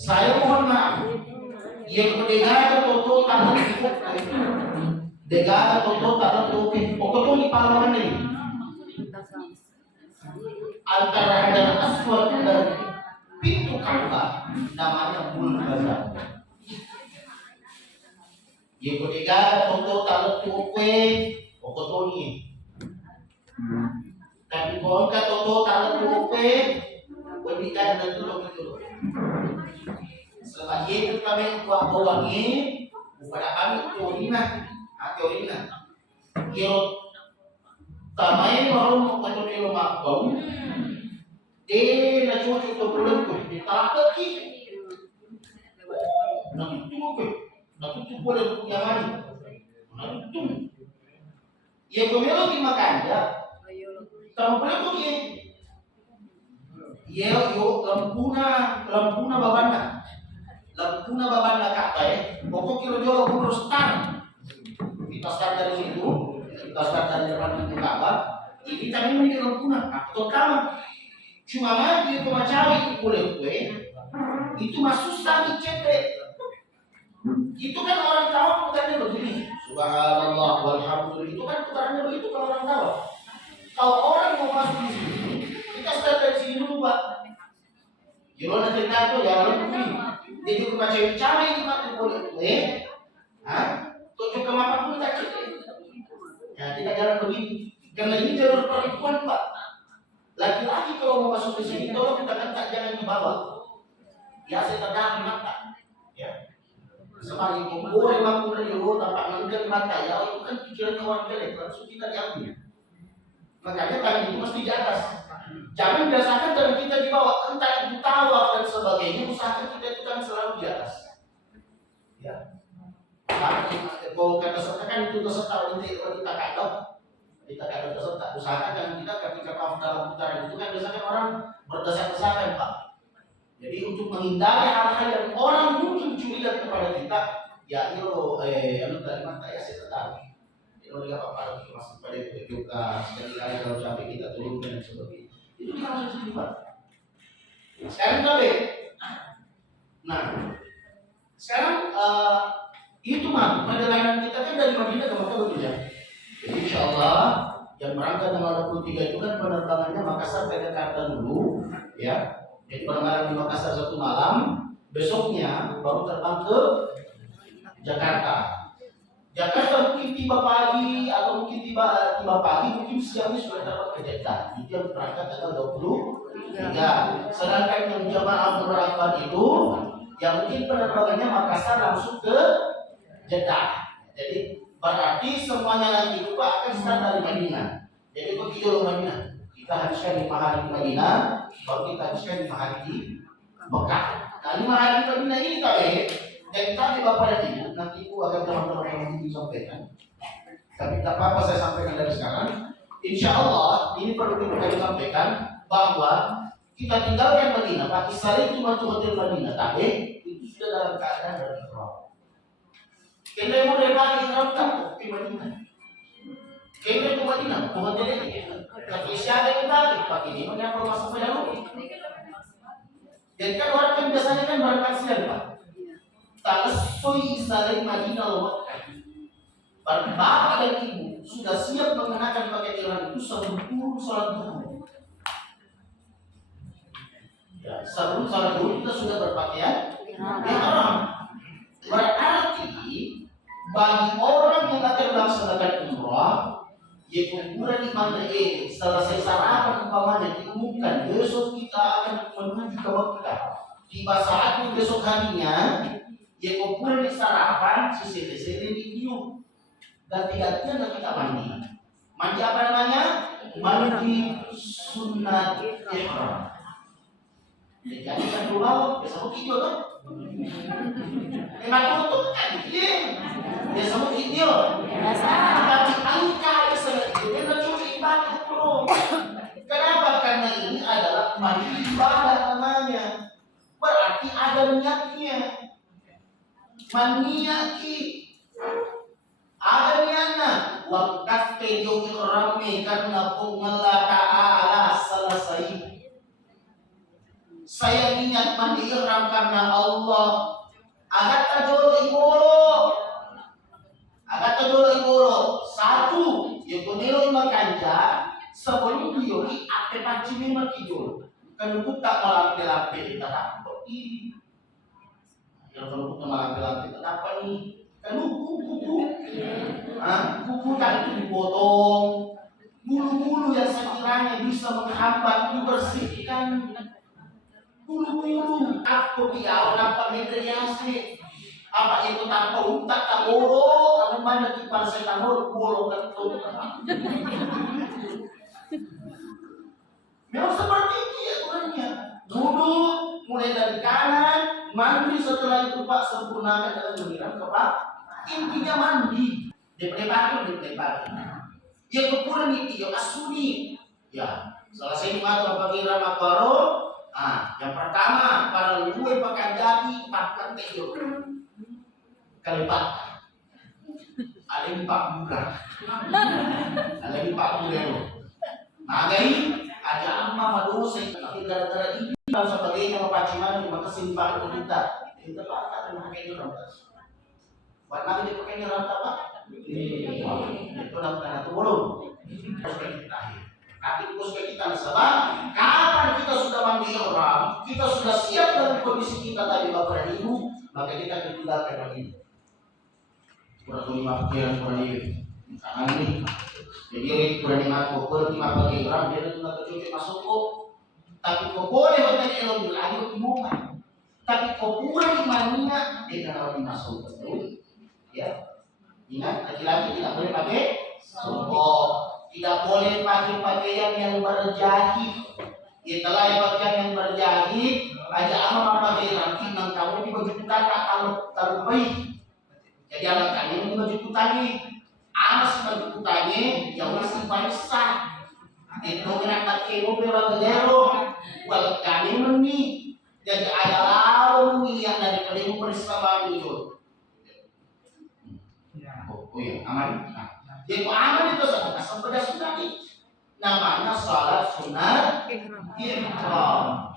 Saya mohon maaf. Yang mendengar toto tangan ikut, dengar toto tangan ikut. Toto ni pahlawan ni. Antara Hajar Aswad dan pintu Ka'bah namanya Multazam. Yang mendengar toto tangan ikut, toto ni. Tapi kalau kata toto tangan ikut, berikan dan tolong itu. Sebab itu kami buat orang ini kepada kami teorina, Kiro tamai baru mau ni rumah kau, na cuci tu bulan tu, di tak lagi. Nak tu bulan tu yang mana? Nak tu. Ia kau di makan ya. Tahu bulan tu ye. Ye yo lampuna babanda kata pokok kilo jolo urus tan kita start dari situ, kita start dari depan pintu Ka'bah. Ini kami memiliki lampuna terutama cuma maju ke macawi itu boleh gue itu masuk sakit cepet itu kan orang tahu putarannya begini subhanallah walhamdulillah itu kan putarannya begitu kalau orang tahu. Kalau orang mau masuk di sini kita start dari sini dulu Pak. Gimana cerita itu ya lebih. Jadi ke macawi itu kan boleh gue. Tujuh ke mapan pun tak cukup. Ya tidak jalan begini. Karena ini jalur perempuan Pak. Laki-laki kalau mau masuk di sini tolong kita kan jangan ke bawah. Ya saya terdang mata. Ya. Sebab itu boleh mampu dari dulu tampak menggen mata ya itu kan pikirannya orang jelek langsung kita diambil. Makanya kami itu mesti di atas. Jangan biasakan kalau kita di bawah entah itu tawaf dan sebagainya usahakan kita itu kan selalu di atas. Ya. Kalau kata serta kan itu terserta nanti kalau kita kagak terserta usahakan kan kita ketika tawaf dalam putaran itu kan biasanya orang berdesak-desakan Pak. Jadi untuk menghindari hal-hal yang orang mungkin curiga kepada kita, ya anu tadi mata ya saya tahu. Kalau dia apa itu masuk pada itu juga sekali kali kalau sampai kita turunkan dan sebagainya. Itu kita harus sifat. Sekarang kabeh. Nah, sekarang itu mah perjalanan kita kan dari Madinah ke Makkah betul ya. Jadi insyaallah yang berangkat tanggal 23 itu kan penerbangannya Makassar ke Jakarta dulu, ya. Jadi pada malam di Makassar satu malam, besoknya baru terbang ke Jakarta. Jakarta mungkin tiba pagi atau mungkin tiba pagi, mungkin siangnya sudah terbang ke Jeddah. Itu yang berangkat tanggal 23. Sedangkan yang jamaah berangkat itu, yang mungkin penerbangannya Makassar langsung ke Jeddah. Jadi berarti semuanya nanti itu akan start dari Madinah. Jadi begitu loh Madinah. Kita habiskan 5 hari di Madinah, baru kita habiskan 5 hari di Mekah. Nah 5 hari di Madinah ini dan tadi Bapak dan Ibu, nanti Ibu akan teman-teman yang disampaikan. Tapi tak apa-apa saya sampaikan dari sekarang. Insya Allah ini perlu kita sampaikan bahwa kita tinggalkan Madinah. Pakistan itu masuk hotel Madinah, tapi itu sudah dalam keadaan dari ihram. Kita mau dari pagi ihram tak di Madinah. Kita ke Madinah, ke hotel ini. Tapi siapa yang pakai ini mengapa masuk ke dalam? Dan kan orang yang biasanya kan berangkat siang Pak. Talasoi saling Madinah loh. Bapak dan Ibu sudah siap mengenakan pakaian ihram itu sebelum sholat duhur. Ya, sebelum sholat duhur kita sudah berpakaian ihram. Berarti bagi orang yang akan melaksanakan umrah, ya kuburan di mana selesai sarapan umpamanya diumumkan besok kita akan menuju ke Mekah. Tiba saatnya besok harinya, ya kuburan di sarapan, sisi-sisi ditiup. Ganti-gantian dan kita mandi. Mandi apa namanya? Mandi sunat ihram. Jadi kan dulu biasa begitu kan? Memang itu kan dia. Biasa begitu. Tapi angka dia mencuri ibadah bro. Kenapa? Karena ini adalah mandi ibadah namanya. Berarti ada niatnya. Maniaki. Ada niatnya. Wakat pedo ikrami karena Allah Ta'ala selesai. Saya niat mandi ihram karena karena Allah. Agat tajolo ibolo. Satu, yang penilo makanja sebelum diyoki ate pacimi makijol. Kan buka malampe-lampe kita dapat ini. Yang kalau buka malampe-lampe kita dapat nih. Kan kuku. Kuku tadi itu dipotong. Bulu-bulu yang sekiranya bisa menghambat dibersihkan. Bulu-bulu aku biar dapat mediasi. Apa itu tanpa untak tak bolo, kamu banyak di paracetamol bolo kan itu. Memang seperti itu ya Tuhannya. Duduk mulai dari kanan, mandi setelah itu Pak sempurnakan dengan menyiram ke Pak. Intinya mandi. Dipelipati. Yang kemudian itu ya asuni. Ya, selesai mata bagi ramakaro. Yang pertama para luwe pakai jadi pakai tejo. Kalipat. Ada yang Pak Bulan. Ada yang Pak Bulan. Magai ada amma madosa tapi gara-gara ini dan sebagainya mapaciman maka simpan kita pakai memakai rambut. Buat nanti dipakai rambut apa? Itu namanya itu belum. Tapi terus kita sebab kapan kita sudah mandi orang, kita sudah siap dalam kondisi kita tadi Bapak dan Ibu, maka kita tinggalkan lagi. Kurang 5 pikiran kurang ini. Jadi berani aku boleh bagi orang dia itu nak cuci masuk kok. Tapi kau boleh bertanya elok lagi imukan. Tapi kau kurang imaninya dia kalau dimasuk betul. Ya. Ingat laki-laki tidak boleh pakai songkok. Tidak boleh pakai pakaian yang berjahit. Itulah pakaian yang berjahit. Aja ama pakai nanti nang kamu di baju kita kalau baik. Jadi anak kami ini baju kutani, amas baju kutani yang masih paling sah. Itu kena pakai mobil bagero, buat kami meni. Jadi ada lalu yang dari kalimu bersama itu. Oh iya, aman. Jadi aman itu sampai sudah nih. Namanya salat sunat ihram.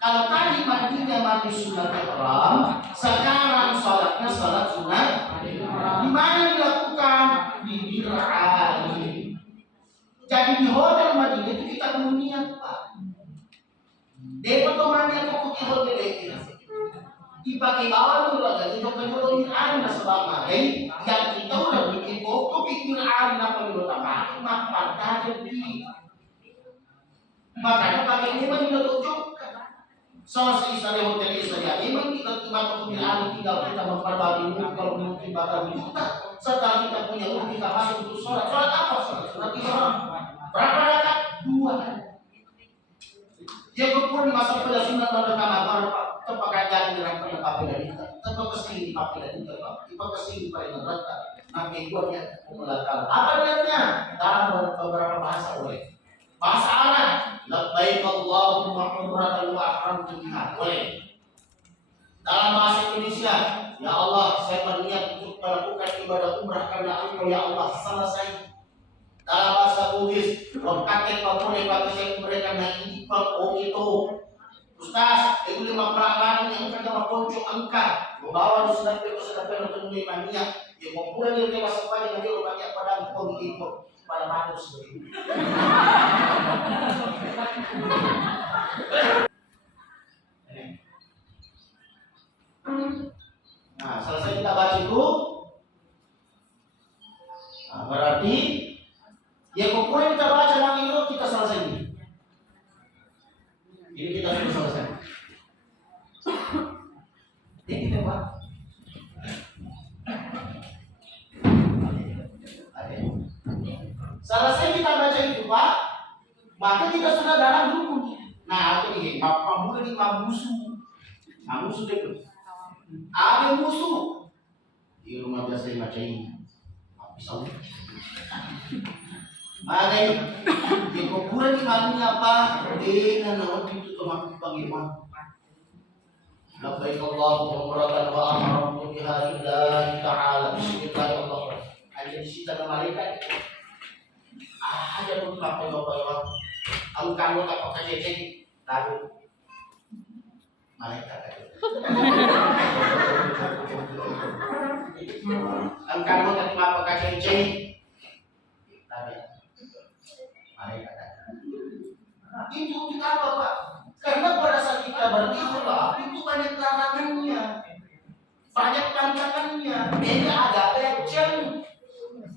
Kalau tadi mandinya mandi sunat ihram, sekarang salatnya salat sunat ihram. Di mana dilakukan? Di Dir'ani. Jadi di hotel Madinah itu kita belum niat Pak. Depo temannya kok di hotel itu. Dipakai bawah dulu lagi, itu kan dulu Dir'ani sebab makai yang kita udah bikin kok bikin Dir'ani apa dulu tak makan jadi. Makanya pakai ini juga tunjuk. Selesai istri hotel istri memang kita cuma pemilihan tinggal kita memperbagi kalau mungkin bakal dibuka setelah kita punya uang kita masuk untuk sholat apa sholat berapa rakaat 2 dia berpun masuk pada sunat dan rakaat terpakai jadi dengan pendapat dari kita tetap kesini dipakai dari kita kesini pada neraka nanti buatnya pemelatar apa niatnya dalam beberapa bahasa boleh. Bahasa Arab, labbaik Allahumma umratan wa ahramtu biha. Boleh. Dalam bahasa Indonesia, ya Allah, saya berniat untuk melakukan ibadah umrah karena Engkau ya Allah. Selesai. Dalam bahasa Bugis, rokaket boleh bagi saya mereka naik itu. Ustaz, itu 5 pelanggan yang akan mengkuncuk angka, membawa di sedang untuk imaniah. Yang mempunyai dia dewasa pada yang dia banyak pada Engkau itu. Pada mati sendiri. Nah, selesai kita baca itu, berarti yang pokoknya kita baca lagi itu kita selesai ini. Ini kita sudah selesai. Ini kita Pak. Selesai kita baca itu Pak, maka kita sudah dalam rukun. Nah, itu nih, mulai di musuh itu. Ada musuh di rumah biasa yang baca ini. Pisau. Ada di kuburan di mana apa? Dengan nama itu teman bagaimana? Labbaik Allahumma umratan wa ahramtu biha lillahi ta'ala. Bismillahirrahmanirrahim. Ada di situ malaikat. Ada pun apa-apa ang kamu tak pakai cecek tahu malaikat. Ang kamu tadi mapagkachay-chay, tabi, malaikat. Itu kita apa Pak? Karena pada saat kita berikhlas itu banyak larangannya, banyak tantangannya. Beda ada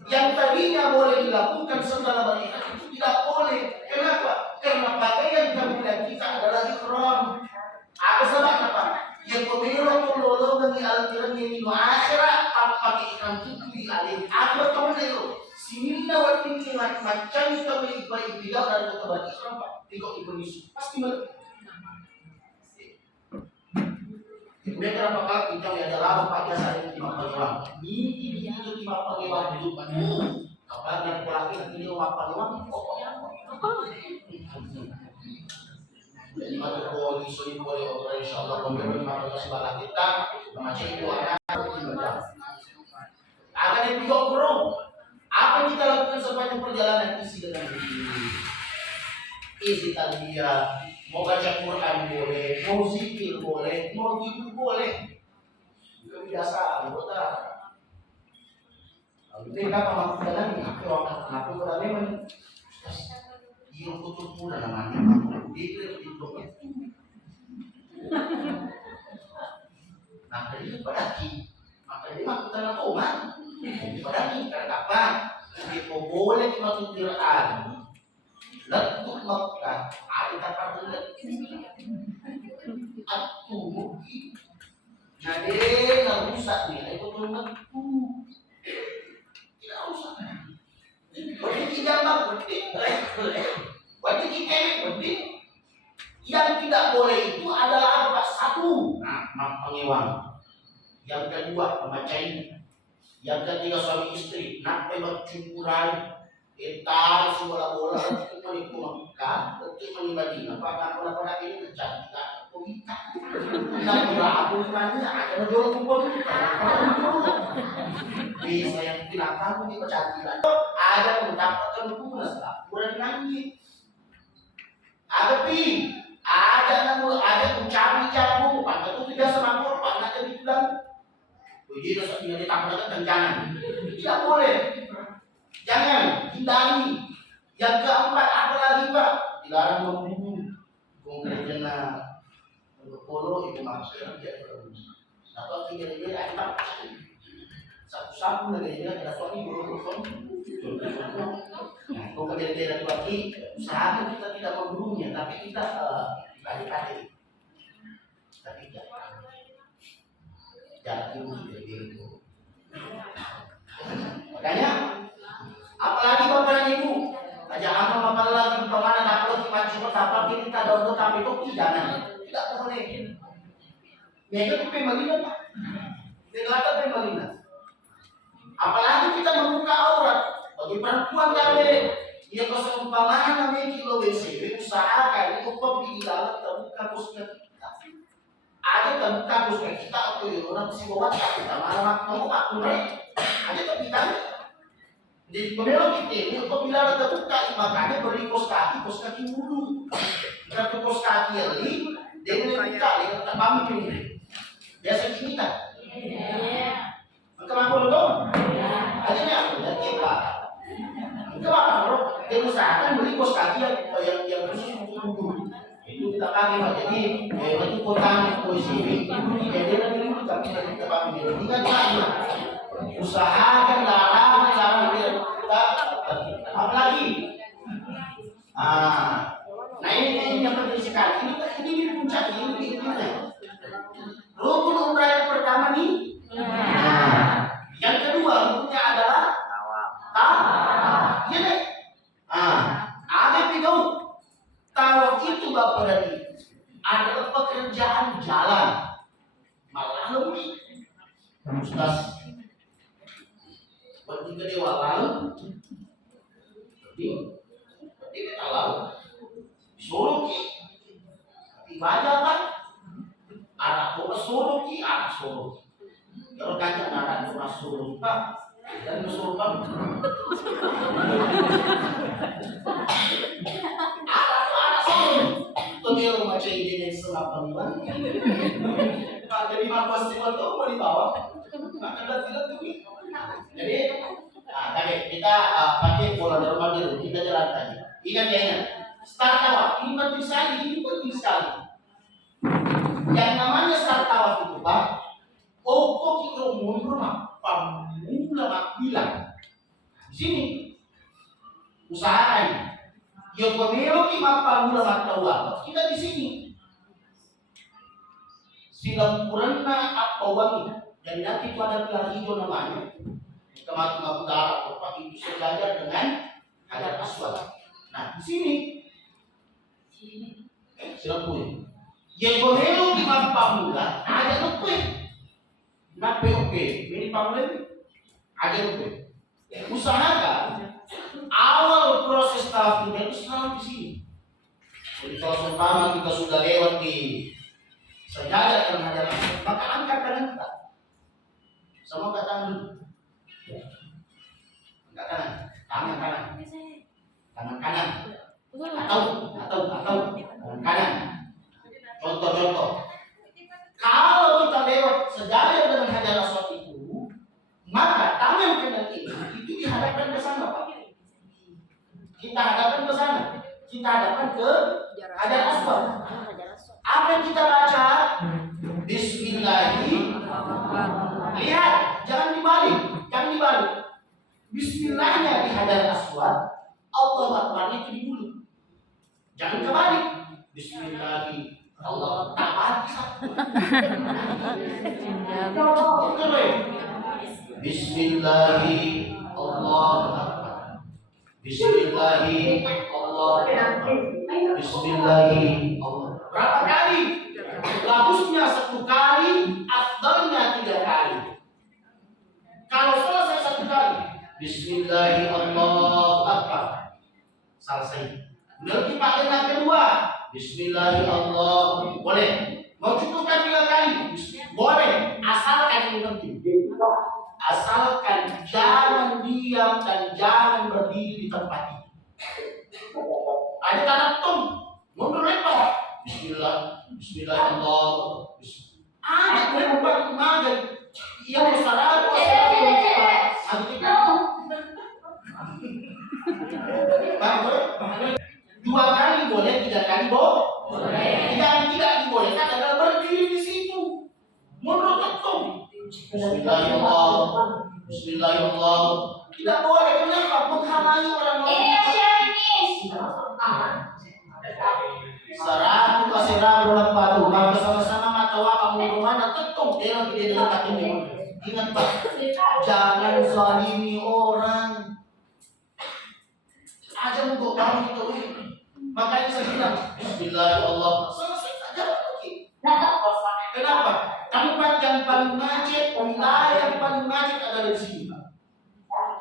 yang tadinya boleh dilakukan setelah berikhlas itu tidak boleh. Kenapa? Karena pakaian kamilah kita adalah ihram. Apa sebab apa? Yang pemilu lolo bagi al-kiram yang akhirat pakai ihram itu alih. Apa tahu itu? Similna waktu ini macam kita baik tidak dari ketebalan ihram Pak. Tidak Indonesia pasti melebihi. Mereka apakah kita yang adalah pakai saya di Mapangewang. Ini itu di Mapangewang itu kan. Apa yang lagi ini Mapangewang? Jadi mata poli suri poli operasi insyaallah pemberi mata sebelah kita macam itu anak. Akan dipikir bro. Apa yang kita lakukan sepanjang perjalanan isi dengan isi talbiyah. Mau baca Quran boleh, mau zikir boleh, mau tidur boleh. Kebiasaan, betul. Kalau kita kalau jalan, aku berani yang tutup pula namanya. Itu hidupnya. Nah, jadi berarti maka dia aku tanah oman. Berarti karena apa? Kita boleh masuk Quran. Lalu Makkah ada kata bulat atuh jadi nggak rusak nih itu belum tidak rusak berarti tidak berarti kita yang tidak boleh itu adalah apa? Satu, pengewang. Yang kedua, pemacain. Yang ketiga, suami istri. Nak memang cukuran. Entar si bola-bola itu menikmati, itu menikmati. Apakah bola-bola ini terjadi? Tak kita. Tidak bola aku mana? Ada jual kumpul. Bisa yang tidak tahu di pecantikan. Ada mendapatkan bonus tak? Kurang nangis. Ada pi. Ada mencari jamu. Pada itu tidak semampu. Pada itu bilang. Jadi rasa tidak ditampilkan jangan. Tidak boleh. Jangan hindari. Yang keempat apa lagi Pak? Dilarang membunuh. Kemudian berpolo itu maksudnya dia berbunyi. Atau kira-kira apa? Satu-satu negara ada suami berpolo. Nah, kalau kira-kira lagi usahakan kita tidak membunuhnya, tapi kita adik-adik. Tapi jangan itu. Makanya apalagi Bapak dan Ibu, jangan Bapak lagi kemana tak perlu cuma apa kita download tapi itu tidak boleh. Mereka itu pemalina Pak, kelihatan pemalina. Apalagi kita membuka aurat bagi perempuan kami, dia kesempatan kami kilo WC, usahakan itu pembelian terbuka pusat kita. Ada terbuka pusat kita atau orang si bawa kita malam kamu tak mulai, ada terbuka. Jadi pemilu kita ini apabila ada terbuka makanya beri kos kaki dulu. Jika kos kaki ini dia boleh buka dia tak pamit ini. Biasa kita. Maka mampu dong. Akhirnya jadi apa? Itu apa bro? Dia usahakan beri kos kaki yang khusus untuk dulu. Itu kita pakai Pak. Jadi itu kota posisi jadi lebih tapi kita pamit ini. Ingat Pak. Usahakan larang apalagi nah ini yang penting sekali ini puncak ini rukun umrah yang pertama nih yang kedua rukunnya adalah iya deh ada pigau tawaf itu Bapak tadi adalah pekerjaan jalan malah lebih Ustaz bertiga dewa lalu Berarti kita lalu suruh ki ibadah kan anak tua suruh ki anak suruh kalau kajian anak tua suruh Pak dan suruh Pak anak suruh model macam ini selama bulan. Jadi apa sih waktu mau dibawa? Ada tidak tuh. Jadi, tadi kita pakai pola normal dulu, kita jalankan. Ingat ya, ingat. Start tawaf ini penting sekali, ini penting sekali. Yang namanya start tawaf itu, Pak, pokok itu mundur mak, pamula mak bilang. Di sini, usahakan. Yang pemilu kita pamula mak tawaf, kita di sini. Silang kurangna apa wangi. Dan nanti itu ada pilar hijau namanya. Kemati-mati darah Pak itu sejajar dengan Hajar Aswad. Nah, di sini silang kuih. Yang pemilu di pamula ada lukuih. Nape oke, ini pamula ada lukuih. Usahakan awal proses tawaf itu selalu di sini. Jadi kalau seumpama kita sudah lewat di sejajar dengan Hajar Aswad, maka angkat tangan kita. Semua angkat tangan dulu. Angkat kanan, tangan kanan, tangan kanan, atau tangan kanan. Contoh. Kalau kita lewat sejajar dengan Hajar Aswad itu, maka tangan kanan itu dihadapkan ke sana, Pak. Kita hadapkan ke sana. Kita hadapkan ke Hajar Aswad. Apa yang kita baca? Bismillahirrahmanirrahim. Lihat, jangan dibalik. Bismillahnya di Hajar Aswad, Allah Akbar itu di mulut. Jangan kebalik. Bismillahirrahmanirrahim. Allah tak bisa. Bismillahirrahmanirrahim. Allah Akbar. Bismillahirrahmanirrahim. Allah Akbar. Bismillahirrahmanirrahim. Berapa kali? Bagusnya 1 kali, afdalnya 3 kali. Kalau selesai 1 kali, Bismillahirrahmanirrahim. Selesai. Nanti pakai yang kedua, Bismillahirrahmanirrahim. Boleh. Mau cukupkan 3 kali? Boleh. Asalkan ini penting. Asalkan jangan diam dan jangan berdiri di tempat itu. Ada tanda tum, mundur lepas. Bismillahirrahmanirrahim. Ada berempat magai. Yang bersalah Dua kali boleh, 3 kali boleh. Yang tidak dibolehkan adalah berdiri di situ. Mundur ketum. Bismillahirrahmanirrahim. Tidak boleh, kenapa? Menghalangi orang lain. Sarang itu asirah berulang batu. Kalau sama-sama matawa kamu rumah ketum. Dia lagi di dekat ini. Ingat Pak, jangan zalimi orang. Aja untuk kamu itu. Makanya saya bilang, Bismillahirrahmanirrahim. Selesai saja. Kenapa? Tempat yang paling macet, wilayah yang paling macet adalah di sini, Pak.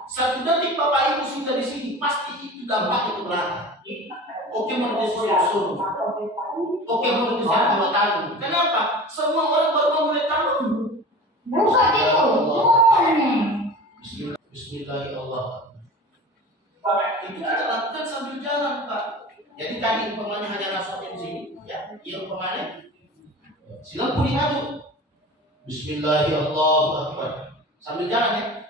1 detik Bapak Ibu sudah di sini, pasti itu dampak itu belakang. Oke, menurut suruh. Oke, menurut saya mau tahu. Kenapa? Semua orang baru mulai tahu. Bismillahirrahmanirrahim. Itu kita lakukan sambil jalan, Pak. Jadi tadi umpamanya Hajar Aswad di sini, ya, umpamanya silang kuning aja. Bismillahirrahmanirrahim. Sambil jalan ya.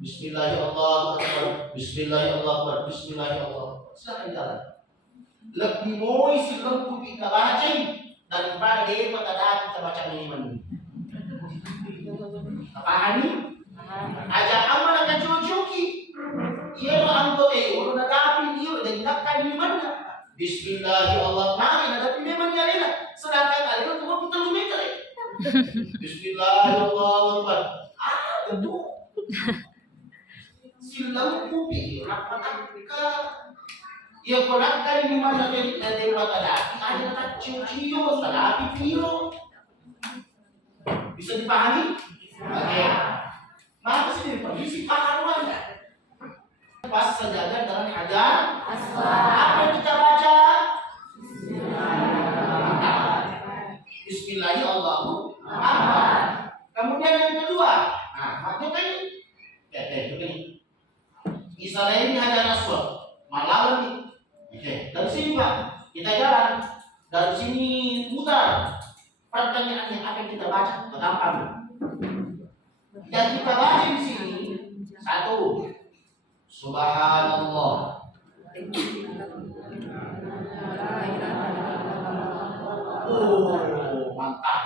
Bismillahirrahmanirrahim. Bismillahirrahmanirrahim. Bismillahirrahmanirrahim. Silakan jalan. Lebih moi silang kuning kita baca daripada dia pada kita baca minimal. Pahami? Aja aman akan cuci. Ia anggota itu nadapi dia dan nakkan di mana? Bismillahirrahmanirrahim. Nadapi memang nyalina. Sedangkan ada itu kita lumit kali. Bismillahirrahmanirrahim. Betul. Silang kupi apa ia konakkan di mana dari mata daki ada tak cium-cium tadapi piro. Bisa dipahami? Oke. Maka sini permisi paham aja. Pas sejajar dengan Hajar Aswad. Apa yang kita baca? Bismillahirrahmanirrahim. Kemudian yang kedua, maksudnya ini, begini. Misalnya ini Hajar Aswad, malam ini. Oke, dari sini Pak, kita jalan dari baca, gampang. Yang kita baca di sini satu, Subhanallah. Oh, mantap.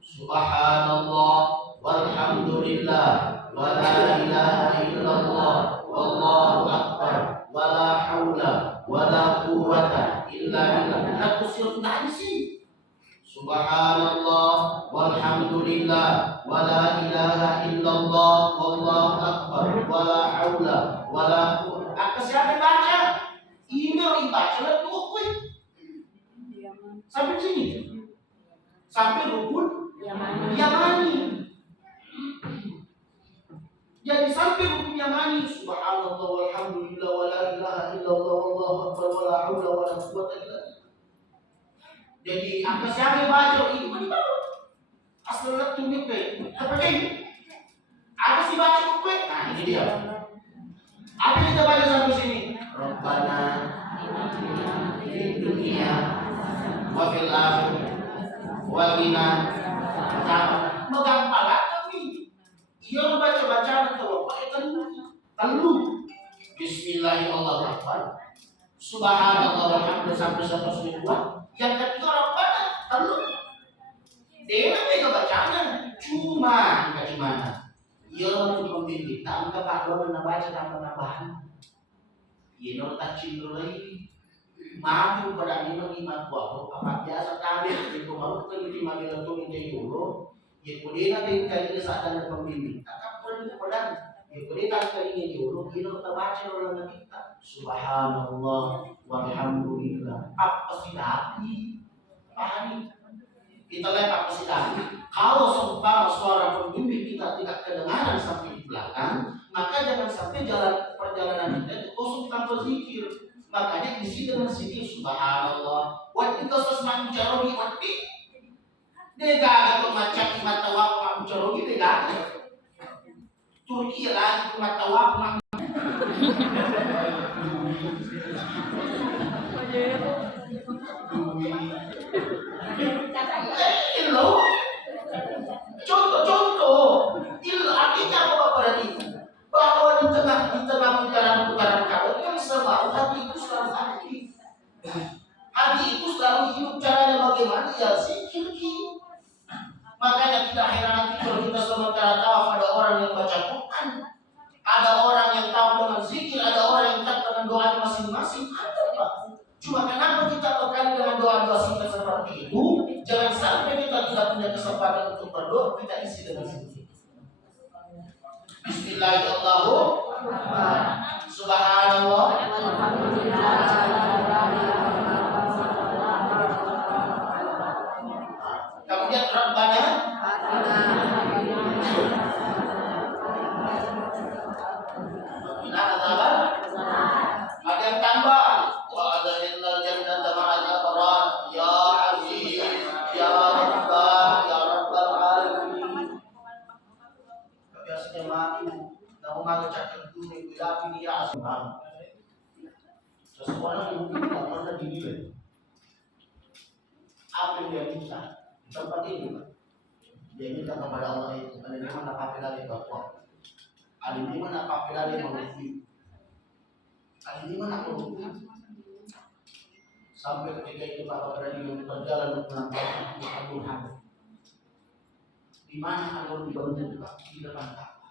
Subhanallah walhamdulillah wala ilaha illallah wallahu akbar wala haula wala quwwata illa billah. Aku suruh tadi sih. Subhanallah walhamdulillah wala ilaha illallah wallahu akbar wala haula wala quwwata. Aku siapa baca? Ini orang baca lah tuh. Sampai sini. Sampai rukun Yamani. Jadi sampai rukun Yamani, subhanallah walhamdulillah wala ilaha illallah wallahu akbar wala haula wala quwwata illa billah. Jadi apa siapa baca itu kan tahu. Asal tuh apa ini? Apa sih baca buku? Nah, ini dia. Apa kita baca sampai sini? Rabbana fid dunya wa fil akhirati wa qina megang pala kami. Ia baca bacaan atau apa telu. Bismillahirrahmanirrahim. Subhanallah walhamdulillah sampai 102. Yang ketiga Rabbana telu. Dia mega bacaan cuma gimana? Ia untuk membimbing tak angka paduan dan baca tambah-tambahan. Ia tak cindrai maju pada nino iman kuat apa biasa kami itu baru kita diterima di dalam ini dulu ya kemudian nanti kali saat ada pembimbing tak perlu pada ya kemudian kali ini dulu kita baca orang kita subhanallah walhamdulillah apa sih hati pahami kita lihat apa sih hati kalau seumpama suara pembimbing kita tidak kedengaran sampai di belakang maka jangan sampai perjalanan kita itu kosong tanpa zikir. Makanya isi dengan zikir subhanallah. Waktu kau sesemang mujarogi waktu dia gak macam mata wak mujarogi dia gak. Turki lagi mata wak contoh artinya apa berarti bahwa di tengah putaran kabel yang selalu hati itu selalu aktif. Hati itu selalu hidup caranya bagaimana ya zikir. Makanya tidak heran nanti kalau kita sementara tahu ada orang yang baca Quran, ada orang yang tahu dengan zikir, ada orang yang tahu dengan doa masing-masing. Ada Pak. Cuma kenapa kita berkali dengan doa-doa singkat seperti itu? Jangan sampai kita tidak punya kesempatan untuk berdoa, kita isi dengan zikir. Bismillahirrahmanirrahim. Subhanallah. Kemudian Rabbana. Ada yang tambah. Wa adkhilnal jannata ma'al abrar. Ya Aziz, ya Rabbah, ya Rabbal alamin. Biasanya mati mau ngajak itu bilang ini ya Subhan. Seseorang yang mungkin tidak pernah dinilai. Apa yang dia minta di tempat ini? Dia minta kepada Allah itu. Ada di mana kafilah dia bawa? Ada di mana kafilah dia menguji? Ada di mana menguji? Sampai ketika itu Bapak berani berjalan untuk menampakkan Tuhan. Di mana alur dibangun di depan Ka'bah?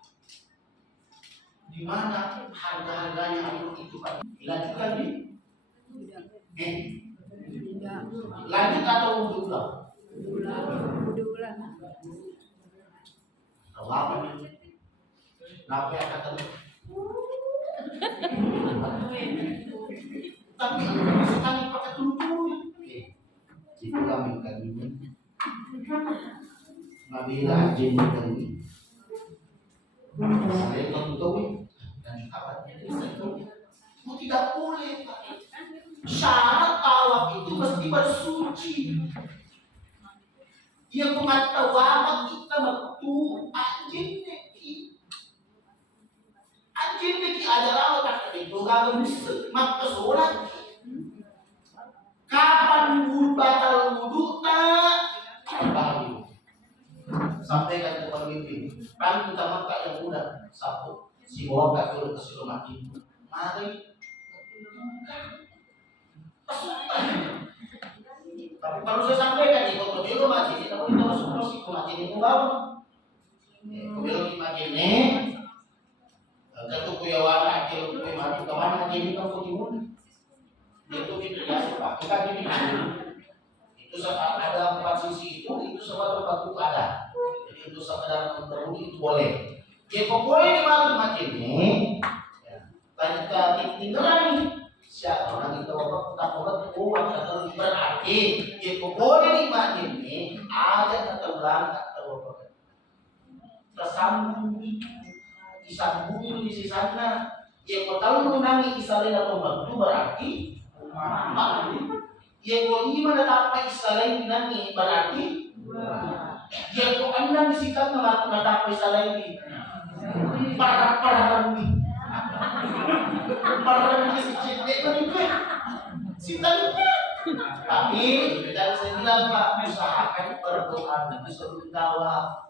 Di mana harga-harganya alur itu Pak? Dilanjutkan di? Lanjut atau wudhu ulang? Tahu apa nih? Kenapa ya kata tapi sekali pakai tulu-tulu. Itu kami kali ini. Nabila anjing kali. Saya tahu dan kawannya itu tidak boleh. Syarat tawaf itu mesti bersuci. Yang pengetahuan kita waktu anjing neki adalah kata itu gak bisa maka sholat. Kapan batal wudhu tak? sampaikan kepada pemimpin. Kami minta maaf yang mudah satu, si bawa kak dulu ke situ mati. Mari. Tapi kalau saya sampaikan di foto dulu mati, kita boleh terus si mati ini bawah. Kemudian di mati ini, tentu kuyawan akil kuy mati kemana ini kan foto itu kita biasa pak kita gini itu ada 4 sisi itu semua tempat itu ada, jadi itu sekedar berwudu itu boleh. Jadi pokoknya di macam ini kita tinggalan nih siapa orang itu tak boleh kuat atau berarti jadi pokoknya di macam ini ada kata ulang kata apa tersambung disambung di sisanya yang kau tahu mengenai Israel atau itu berarti yang kau ingin menetapkan Israel ini berarti yang kau anda disikat menetapkan Israel ini parah ini si cendek itu sitanya tapi dan saya bilang Pak usahakan berdoa dan disuruh tawa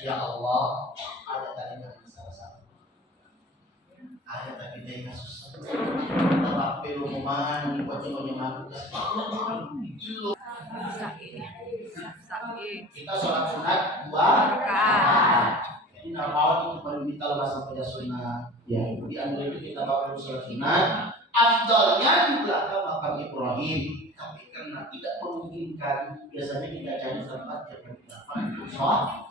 ya Allah ada tadi yang salah ada tadi dia kasus apa peluman buat yang kita sholat sunat 2 rakaat. Jadi nama itu meminta bahasa pada sunnah. Ya, di antara itu kita bawa sholat sunat. Afdalnya di belakang makam Ibrahim. Tapi karena tidak memungkinkan, biasanya kita cari tempat yang berapa sholat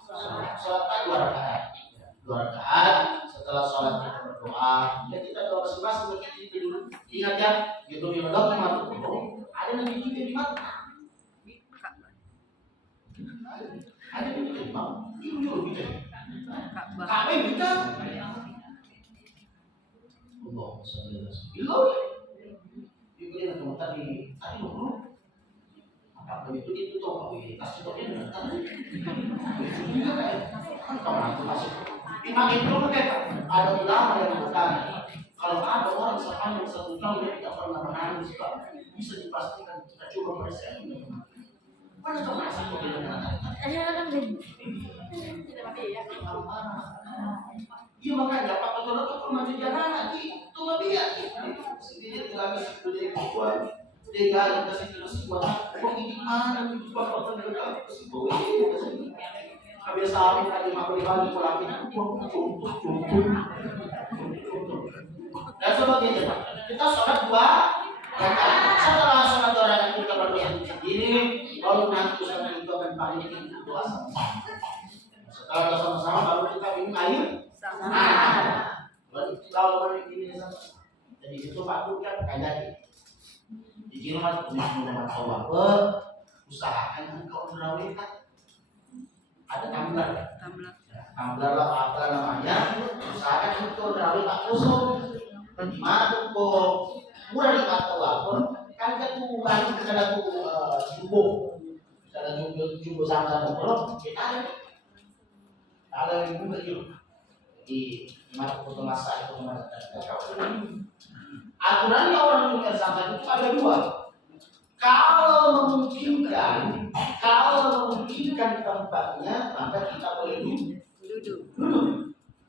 2 rakaat. 2 rakaat. Setelah sholat kita berdoa. Ya kita doa masing-masing begitu dulu. Ingat ya, gitu doa masuk dulu. Ada yang di mata. Ada yang di mata. Itu dulu kita. Kami kita. Allah sallallahu itu dia teman tadi dulu apa itu ditutup kasih token tadi juga kayak masuk imam itu kan ada ulama yang mengatakan kalau ada orang sepanjang 1 tahun dia tidak pernah menangis Pak bisa dipastikan kita coba periksa ini mana tahu masih token iya makanya Pak betul-betul pernah jadi anak itu lebih ya sendiri lagi sudah kuat dia gagal kasih terus buat ini gimana itu Bapak benar kasih habis sampai tadi makan lagi pulang itu dan sebagainya Pak kita sholat 2 rakaat setelah sholat 2 rakaat kita berdoa sendiri baru nanti kita itu akan paling doa sama setelah doa sama-sama baru kita minum air kalau begini jadi itu Pak kan kayak di rumah rumah Allah usahakan engkau merawatkan ada tumbler lah apa namanya usahakan engkau merawat kosong di mana tuh murah di Allah kan bukan ada jumbo sama-sama kalau kita ada yang juga di mana foto masa itu aturannya orang yang zakat itu ada 2. Kalau memungkinkan tempatnya maka kita boleh duduk.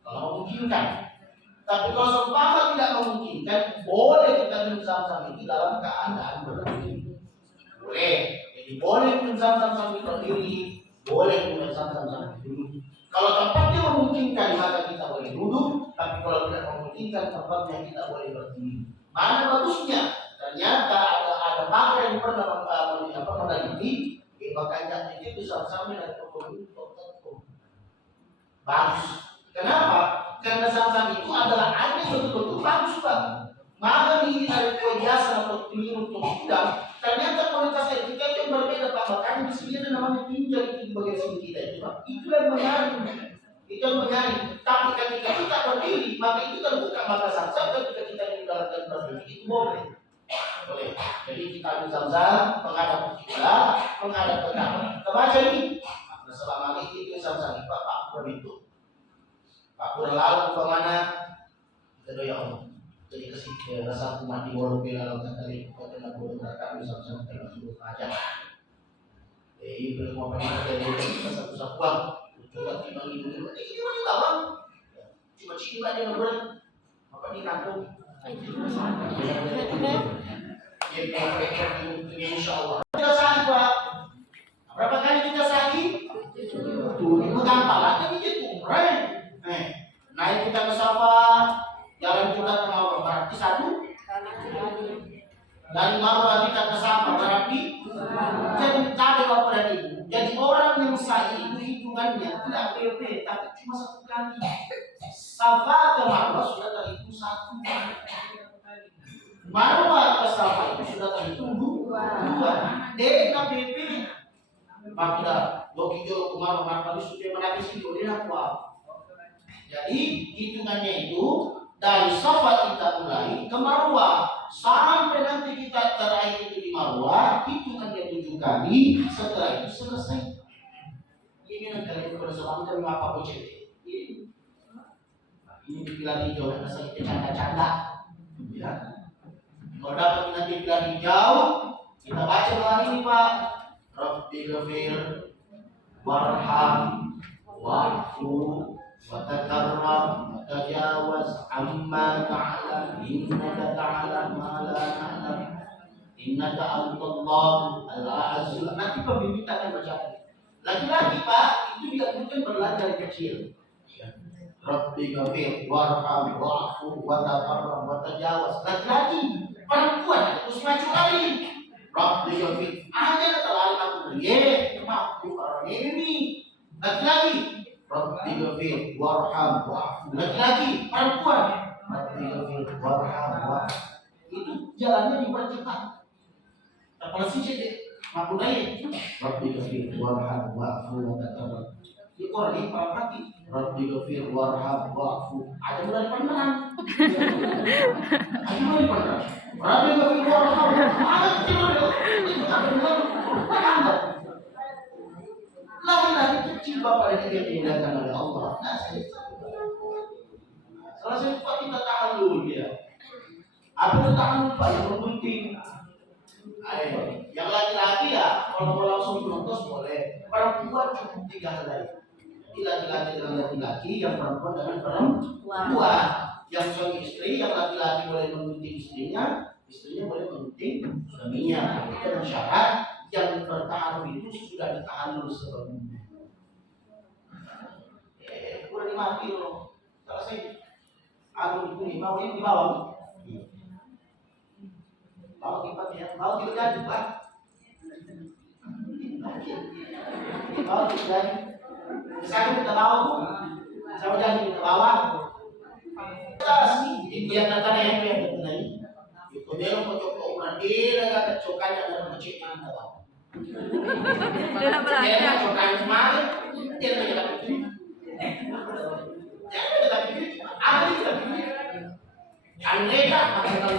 Kalau memungkinkan. Tapi kalau seumpama tidak memungkinkan boleh kita minum zam-zam itu dalam keadaan berdiri. Boleh. Jadi boleh minum zam-zam sambil berdiri, boleh minum zam-zam sambil duduk. Kalau tempatnya memungkinkan maka kita boleh duduk, tapi kalau tidak memungkinkan tempatnya kita boleh berdiri. Mana bagusnya? Ternyata ada pakar yang pernah meneliti, makanya itu sama-sama dari toko. Bagus. Kenapa? Karena sama-sama itu adalah air betul-betul bagus Pak. Maka ini ada biasa atau keliru untuk tidak. Ternyata kualitas air kita itu berbeda Pak. Makanya di sini ada namanya tinja di bagian sini kita itu Pak. Itu yang menyaring. Tapi ketika kita berdiri, maka itu terbuka maka zam-zam. Ketika kita meninggalkan berdiri itu boleh. Jadi kita ambil zam-zam, menghadap kiblat, menghadap ke kanan. Kita baca ini. Nah, selama ini kita zam-zam Pak Pur itu. Pak Pur lalu kemana? Kita doa ya Allah. Jadi kesini rasa mati walau bila lalu kali kau telah boleh berkata zam-zam telah suruh aja. Jadi berapa banyak dari satu-satu tiba-tiba ini wanita bang, cuma cium aja ngobrol, apa di kampung? Insya Allah. Kita sahih Pak. Berapa kali kita sahih? Tuh, itu gampang lah. Tapi itu naik kita ke Safa, jalan kita ke Marwah berarti satu. Dan Marwah kita ke Safa berarti. Jadi tadi Bapak dan Ibu. Jadi orang yang sahih itu hitungannya tidak PP, tapi cuma satu kali. Safa ke Marwah sudah terhitung satu. Marwah ke Safa itu sudah terhitung dua. DKPP maka logi jolo kumaro marwah sudah menapis itu dia kuat. Jadi hitungannya itu dari Safa kita mulai ke Marwah sampai nanti kita terakhir itu di Marwah hitungannya 7 kali. Setelah itu selesai. Ini nanti kepada sebab kita mengapa bocil ini dibilang hijau karena saya canda-canda ya. Kalau dapat nanti bilang hijau kita baca doa ini Pak. Rabbi ghafir warham wa'fu wa takarram wa tajawaz amma ta'lam innaka ta'lam ma la na'lam innaka antallahu al-azim. Nanti pembimbing akan baca. Lagi-lagi Pak, itu dilakukan berlari dari kecil. Rabbi ghafir warham wa'fu wa takarram wa tajawaz. Lagi-lagi perempuan terus maju lagi. Rabbi ghafir aja telah aku beri maafku orang ini. Lagi-lagi Rabbi ghafir warham wa'fu. Lagi-lagi perempuan Rabbi ghafir warham wa'fu. Itu jalannya dipercepat. Apalagi sih mampu naik Rabbi ghafir warham wa'fu wa takarram. Ini orang ini para hati Rabbi ghafir warham wa'fu. Ada mulai pemenang. Ada mulai pemenang. Rabbi ghafir warham. Lagi-lagi kecil Bapak dan Ibu dimuliakan oleh Allah. Salah satu Pak kita tahan dulu ya. Apa itu tahan Pak yang penting? Ayo, yang laki-laki ya kalau mau langsung diutus boleh. Perempuan cukup 3 helai. Laki-laki dengan laki-laki, yang perempuan dengan perempuan. Yang suami istri, yang laki-laki boleh menggunting istrinya, istrinya boleh menggunting suaminya. Itu dengan syarat yang bertahan itu sudah ditahan dulu sebelumnya. Udah dimati loh. Selesai. Aku ini mau ini di bawah. Bawa kipas ya, bawa kipas jadi Pak. Bawa kipas jadi. Misalnya kita bawa Bu, sama jadi kita bawa. Dia kata yang benar. Itu dia mau coba ukuran dia nggak cocokannya dalam kecil kita bawa. Dia cocokan kemarin, dia nggak kita pikir. Dia nggak kita pikir, ada kita pikir. Yang mereka pakai kalau